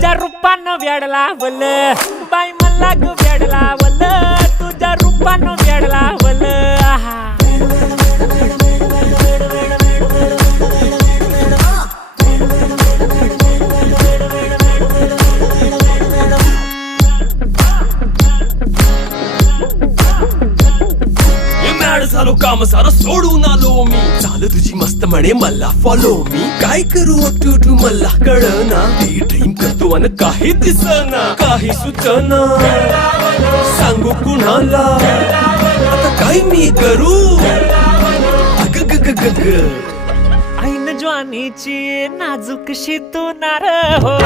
तुझ्या रूपानं वेड लावल बाई मला ग वेड लावल तुझ्या रूपानं वेड लावल आहा झालो काम सारं सोडून आलो मी चाल तुझी मस्त म्हणे मला फॉलो मी काय करू टू मला कळना ती ड्रीम करतो अन काही दिसना काही सुचना सांगू कुणाला आता काय मी करू अग ग ग ग ग ऐन ज्वानीची नाजूकशी तू नार हो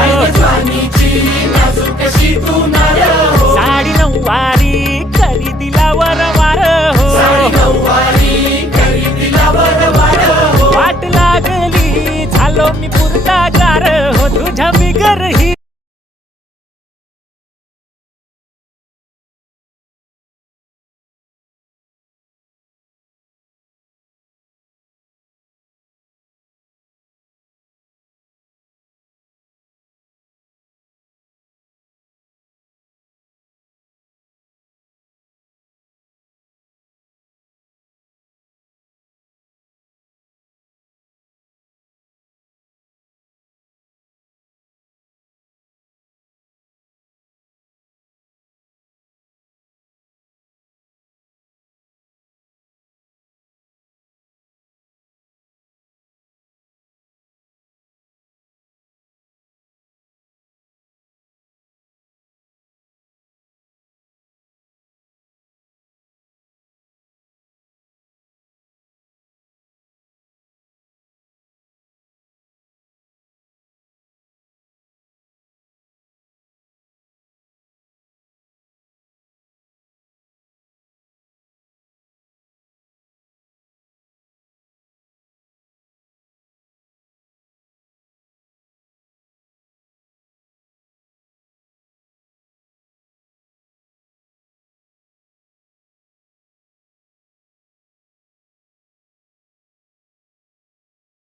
साडी नऊवारी करी दिला वरवार हो वाट लागली झालो मी पुरता गार हो तुझ्या बिगर ही